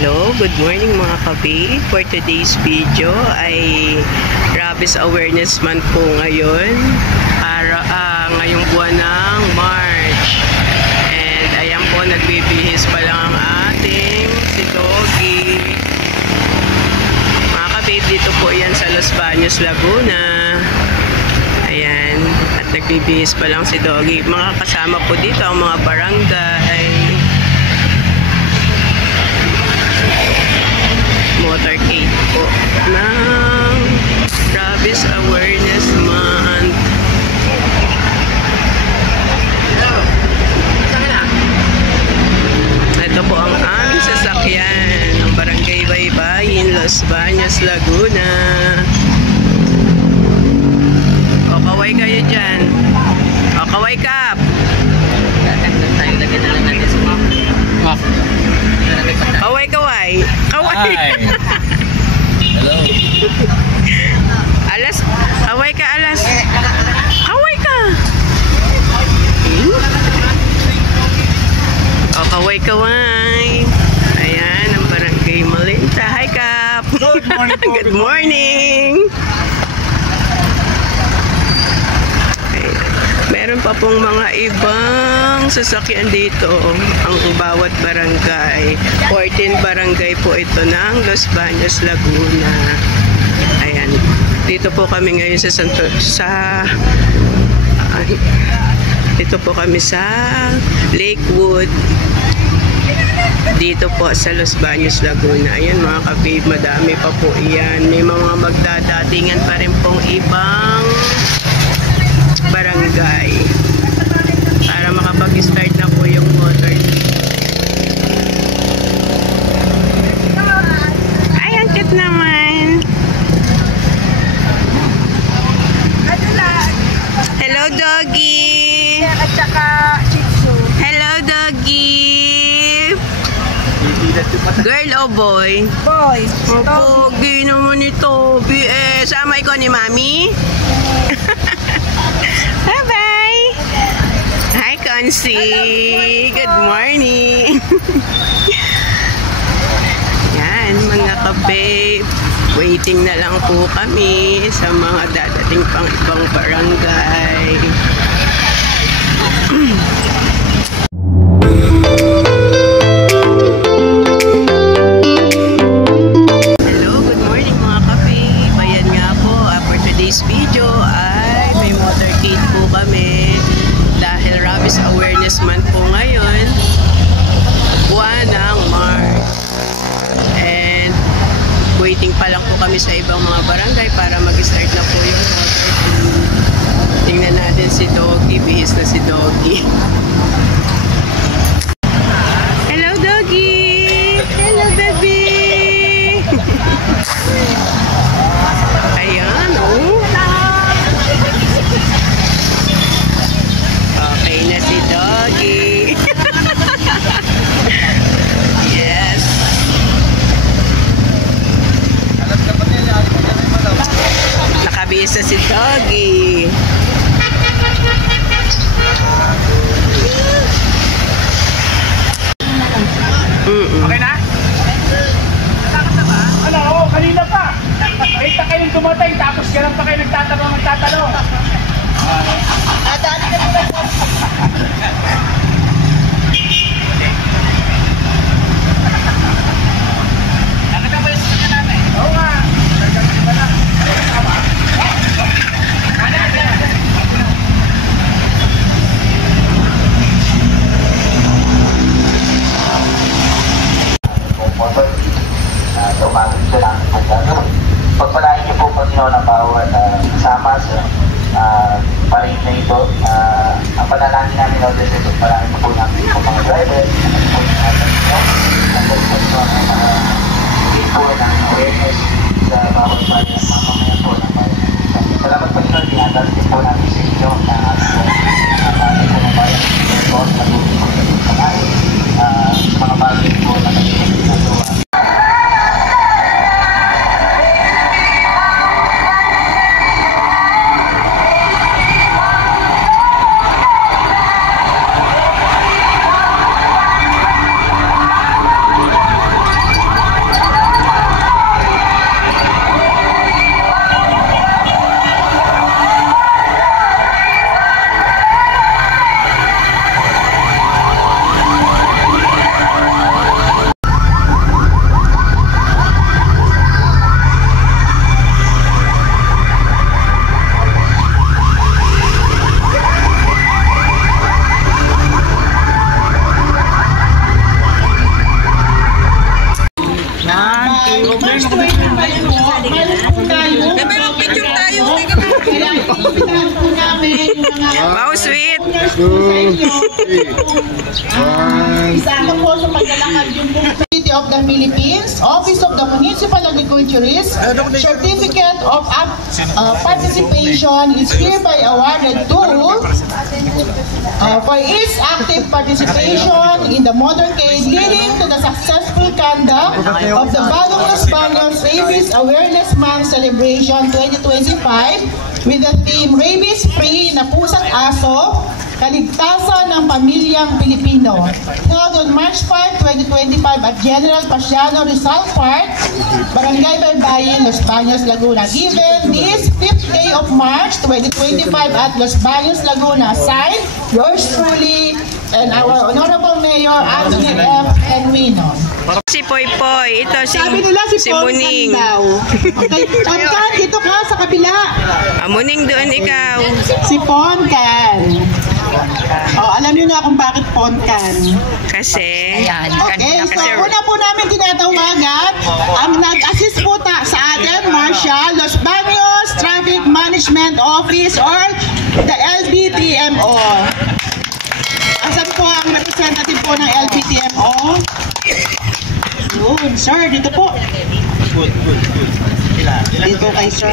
Hello, good morning mga kabi. For today's video ay Rabies Awareness Month po ngayon. Ngayong buwan ng March. And ayan po, nagbibihis pa lang ang ating si Doggy. Mga kababe, dito po yan sa Los Baños, Laguna. Ayan, at nagbibihis pa lang si Doggy. Mga kasama po dito ang mga barangay, motorcade po ng Rabies Awareness Month. Ito po ang aming sasakyan, ang Barangay Baybayin, Los Baños, Laguna. O, kaway kayo dyan. O, kaway kap. Kaway, kaway. Kaway. Hello. Alas. Kaway ka, alas. Kaway ka. O, kaway, kaway. Ayan, ang Barangay Malinta. Hi, Kap. Good morning po. Good morning. Meron pa pong mga ibang sasakyan dito. Ang bawat barangay. 14 barangay po ito ng Los Baños, Laguna. Ayan. Dito po kami ngayon dito po kami sa Lakewood. Dito po sa Los Baños, Laguna. Ayan mga kababe, madami pa po iyan. May mga magdadatingan pa rin pong ibang barangay para makapag-start na po yung motor. Ay, ang cute naman. Hello, Doggy. At saka Shih Tzu. Hello, Doggy. Girl o boy? Boy. Oh, pogi naman ito. Sama ikaw ni Mami? Bye-bye! Hi, Concy! Good morning! Yan, mga kababe. Waiting na lang po kami sa mga dadating pang ibang barangay. Hello, good morning mga kababe. Bayan nga po, for today's video ay may motorcade po kami dahil Rabies Awareness Month po ngayon, buwan ng March. And waiting pa lang po kami sa ibang mga barangay para mag-start na po yung motorcade. Tingnan natin si Doggy, bihis na si Doggy. Hello, Doggy! Hello, baby! Ayan, oh. Okay na si Doggy. Yes. Nakabihis na si Doggy. Okay na? Ano? Kanina pa. Kita kayong dumating tapos ganun pa kayo nagtatanong. Dali ka muna po. Nakita ba yung sasakyan namin? Oo nga. Umagin siya lang ang gagawin. Pagpalain niyo po Panginoon ang bawat kasama sa parin na ito. Ang panalangin namin, Lord, is ito para March 25 po, mayroon po tayo. May picture tayo. Kaya iimbitahan po namin yung mga Wow, sweet. owners po sa inyo. Isama po sa paglalakad yung City of the Philippines, Office of the Municipal Agriculturist, Certificate of Participation is hereby awarded to for its active participation in the motorcade leading to the successful conduct of the Bagong Los Baños Rabies Awareness Month Celebration 2025 with the theme Rabies Free na Pusang Aso, Kaligtasan ng Pamilyang Pilipino. Held on March 5, 2025 at General Pasiano Rizal Park, Barangay Baybayin, Los Baños, Laguna. Given this 5th day of March 2025 at Los Baños, Laguna. Signed, yours truly, and our Honorable Mayor Anthony F. Enwino. Si Poy Poy. Ito Sabi nila si Muning. Poncan daw. Okay, Poncan, dito ka sa kabila. Muning doon ikaw. Si Poncan. Oh, alam niyo na kung bakit Poncan. Kasi, Okay, so Kasi- una po namin tinatawagan ang nag-assist po sa atin, Marshall, Los Baños Traffic Management Office or the LBTMO. Asan po ang representative po ng LBTMO? Yun, sir, dito po. Dito kay sir.